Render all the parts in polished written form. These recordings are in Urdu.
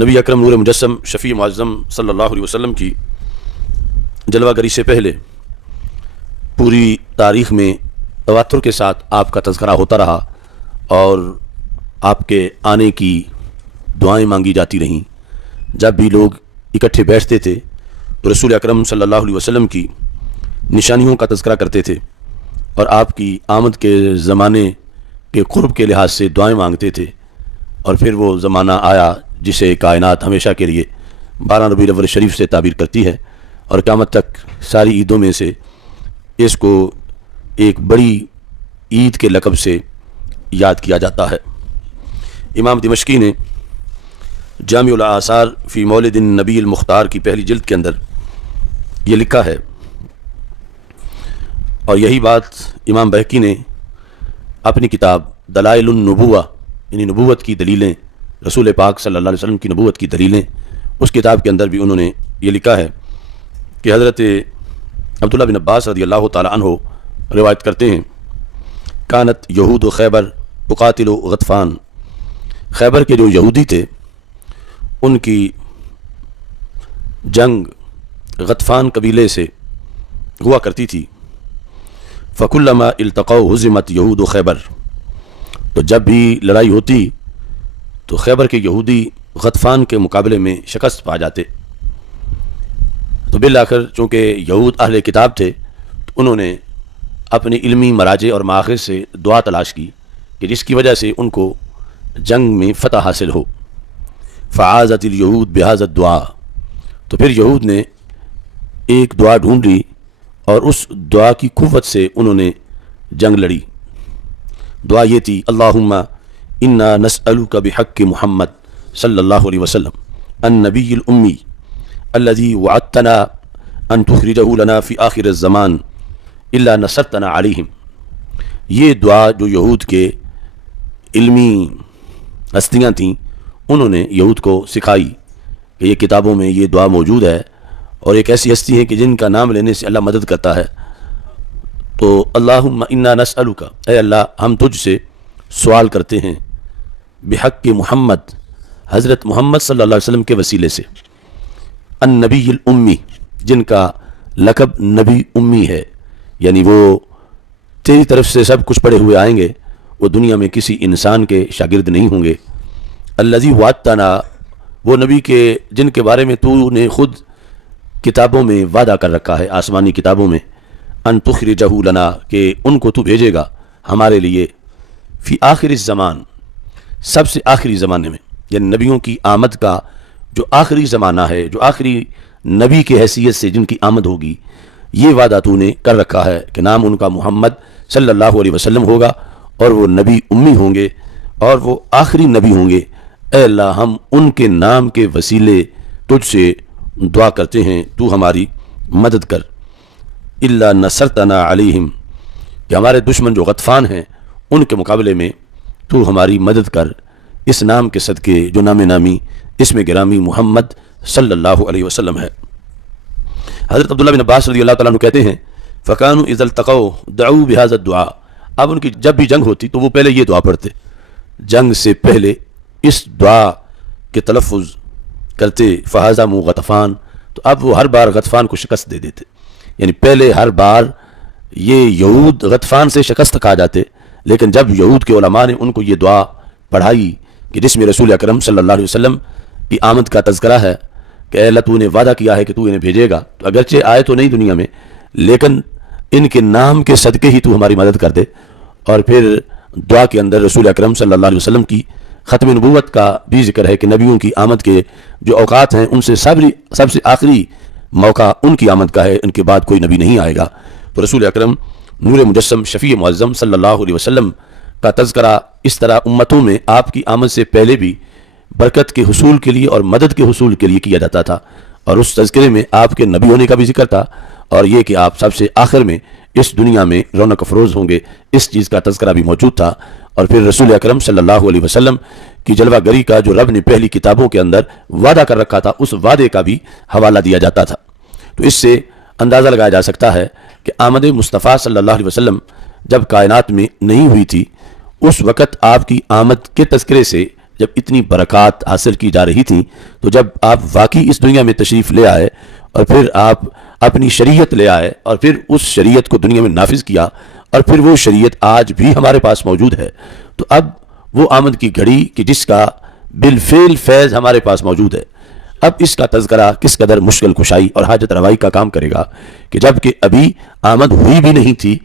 نبی اکرم نور مجسم شفیع معظم صلی اللہ علیہ وسلم کی جلوہ گری سے پہلے پوری تاریخ میں تواتر کے ساتھ آپ کا تذکرہ ہوتا رہا اور آپ کے آنے کی دعائیں مانگی جاتی رہیں۔ جب بھی لوگ اکٹھے بیٹھتے تھے تو رسول اکرم صلی اللہ علیہ وسلم کی نشانیوں کا تذکرہ کرتے تھے اور آپ کی آمد کے زمانے کے قرب کے لحاظ سے دعائیں مانگتے تھے، اور پھر وہ زمانہ آیا جسے کائنات ہمیشہ کے لیے 12 ربیع الاول شریف سے تعبیر کرتی ہے، اور قیامت تک ساری عیدوں میں سے اس کو ایک بڑی عید کے لقب سے یاد کیا جاتا ہے۔ امام دمشقی نے جامع الاثار فی مولد النبی المختار کی پہلی جلد کے اندر یہ لکھا ہے، اور یہی بات امام بہقی نے اپنی کتاب دلائل النبوہ یعنی نبوت کی دلیلیں، رسول پاک صلی اللہ علیہ وسلم کی نبوت کی دلیلیں، اس کتاب کے اندر بھی انہوں نے یہ لکھا ہے کہ حضرت عبداللہ بن عباس رضی اللہ تعالی عنہ روایت کرتے ہیں، کانت یہود و خیبر تقاتل غطفان، خیبر کے جو یہودی تھے ان کی جنگ غطفان قبیلے سے ہوا کرتی تھی۔ فکلما التقوا ہزمت یہود و خیبر، تو جب بھی لڑائی ہوتی تو خیبر کے یہودی غطفان کے مقابلے میں شکست پا جاتے۔ تو بالآخر چونکہ یہود اہل کتاب تھے تو انہوں نے اپنی علمی مراجع اور مآخذ سے دعا تلاش کی کہ جس کی وجہ سے ان کو جنگ میں فتح حاصل ہو۔ فعاذت الیہود بہذا الدعاء، تو پھر یہود نے ایک دعا ڈھونڈ لی اور اس دعا کی قوت سے انہوں نے جنگ لڑی۔ دعا یہ تھی، اللہم انا نسألک بحق محمد صلی اللہ علیہ وسلم النبی الامی الذی وعدتنا ان تخرجہ لنا فی آخر الزمان الا نصرتنا علیہم۔ یہ دعا جو یہود کے علمی ہستیاں تھیں انہوں نے یہود کو سکھائی کہ یہ کتابوں میں یہ دعا موجود ہے، اور ایک ایسی ہستی ہے کہ جن کا نام لینے سے اللہ مدد کرتا ہے۔ تو اللہم انا نسألک، اے اللہ ہم تجھ سے سوال کرتے ہیں، بحق محمد، حضرت محمد صلی اللہ علیہ وسلم کے وسیلے سے، النبی الامی، جن کا لقب نبی امی ہے، یعنی وہ تیری طرف سے سب کچھ پڑھے ہوئے آئیں گے، وہ دنیا میں کسی انسان کے شاگرد نہیں ہوں گے۔ الذی وعدتنا، وہ نبی کے جن کے بارے میں تو نے خود کتابوں میں وعدہ کر رکھا ہے، آسمانی کتابوں میں، ان تخرجہ لنا، کہ ان کو تو بھیجے گا ہمارے لیے، فی آخر الزمان، سب سے آخری زمانے میں، یعنی نبیوں کی آمد کا جو آخری زمانہ ہے، جو آخری نبی کے حیثیت سے جن کی آمد ہوگی، یہ وعدہ تو نے کر رکھا ہے کہ نام ان کا محمد صلی اللہ علیہ وسلم ہوگا، اور وہ نبی امی ہوں گے، اور وہ آخری نبی ہوں گے۔ اے اللہ ہم ان کے نام کے وسیلے تجھ سے دعا کرتے ہیں تو ہماری مدد کر، الا نصرتنا علیہم، کہ ہمارے دشمن جو غطفان ہیں ان کے مقابلے میں تو ہماری مدد کر، اس نام کے صدقے جو نام نامی اسم گرامی محمد صلی اللہ علیہ وسلم ہے۔ حضرت عبداللہ بن عباس رضی اللہ تعالیٰ عنہ کہتے ہیں، فکانوا اذا التقوا دعوا بهذا الدعاء، اب ان کی جب بھی جنگ ہوتی تو وہ پہلے یہ دعا پڑھتے، جنگ سے پہلے اس دعا کے تلفظ کرتے، فہزموا غطفان، تو اب وہ ہر بار غطفان کو شکست دے دیتے، یعنی پہلے ہر بار یہ یہود غطفان سے شکست کھا جاتے، لیکن جب یہود کے علماء نے ان کو یہ دعا پڑھائی کہ جس میں رسول اکرم صلی اللہ علیہ وسلم کی آمد کا تذکرہ ہے کہ اے اللہ تو نے وعدہ کیا ہے کہ تو انہیں بھیجے گا، تو اگرچہ آئے تو نہیں دنیا میں، لیکن ان کے نام کے صدقے ہی تو ہماری مدد کر دے۔ اور پھر دعا کے اندر رسول اکرم صلی اللہ علیہ وسلم کی ختم نبوت کا بھی ذکر ہے کہ نبیوں کی آمد کے جو اوقات ہیں ان سے سب سے آخری موقع ان کی آمد کا ہے، ان کے بعد کوئی نبی نہیں آئے گا۔ تو رسول اکرم نور مجسم شفیع معظم صلی اللہ علیہ وسلم کا تذکرہ اس طرح امتوں میں آپ کی آمد سے پہلے بھی برکت کے حصول کے لیے اور مدد کے حصول کے لیے کیا جاتا تھا، اور اس تذکرے میں آپ کے نبی ہونے کا بھی ذکر تھا، اور یہ کہ آپ سب سے آخر میں اس دنیا میں رونق افروز ہوں گے، اس چیز کا تذکرہ بھی موجود تھا۔ اور پھر رسول اکرم صلی اللہ علیہ وسلم کی جلوہ گری کا جو رب نے پہلی کتابوں کے اندر وعدہ کر رکھا تھا، اس وعدے کا بھی حوالہ دیا جاتا تھا۔ تو اس سے اندازہ لگایا جا سکتا ہے کہ آمد مصطفیٰ صلی اللہ علیہ وسلم جب کائنات میں نہیں ہوئی تھی، اس وقت آپ کی آمد کے تذکرے سے جب اتنی برکات حاصل کی جا رہی تھی، تو جب آپ واقعی اس دنیا میں تشریف لے آئے اور پھر آپ اپنی شریعت لے آئے اور پھر اس شریعت کو دنیا میں نافذ کیا اور پھر وہ شریعت آج بھی ہمارے پاس موجود ہے، تو اب وہ آمد کی گھڑی کہ جس کا بالفعل فیض ہمارے پاس موجود ہے، اب اس کا تذکرہ کس قدر مشکل کشائی اور حاجت روائی کا کام کرے گا کہ جب کہ ابھی آمد ہوئی بھی نہیں تھی،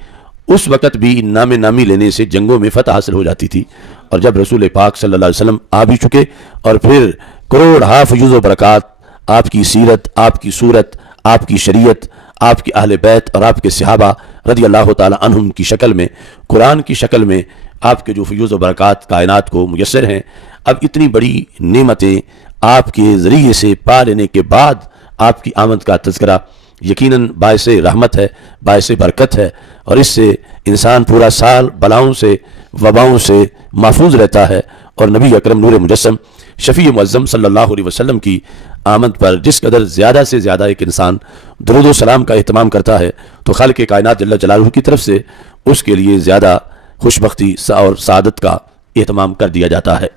اس وقت بھی نام نامی لینے سے جنگوں میں فتح حاصل ہو جاتی تھی، اور جب رسول پاک صلی اللہ علیہ وسلم آ بھی چکے اور پھر کروڑ فیوز و برکات آپ کی سیرت، آپ کی صورت، آپ کی شریعت، آپ کی اہل بیت اور آپ کے صحابہ رضی اللہ تعالی عنہم کی شکل میں، قرآن کی شکل میں آپ کے جو فیوز و برکات کائنات کو میسر ہیں، اب اتنی بڑی نعمتیں آپ کے ذریعے سے پا لینے کے بعد آپ کی آمد کا تذکرہ یقیناً باعث رحمت ہے، باعث برکت ہے، اور اس سے انسان پورا سال بلاؤں سے، وباؤں سے محفوظ رہتا ہے، اور نبی اکرم نور مجسم شفیع معظم صلی اللہ علیہ وسلم کی آمد پر جس قدر زیادہ سے زیادہ ایک انسان درود و سلام کا اہتمام کرتا ہے، تو خالق کائنات جل جلالہ کی طرف سے اس کے لیے زیادہ خوش بختی اور سعادت کا اہتمام کر دیا جاتا ہے۔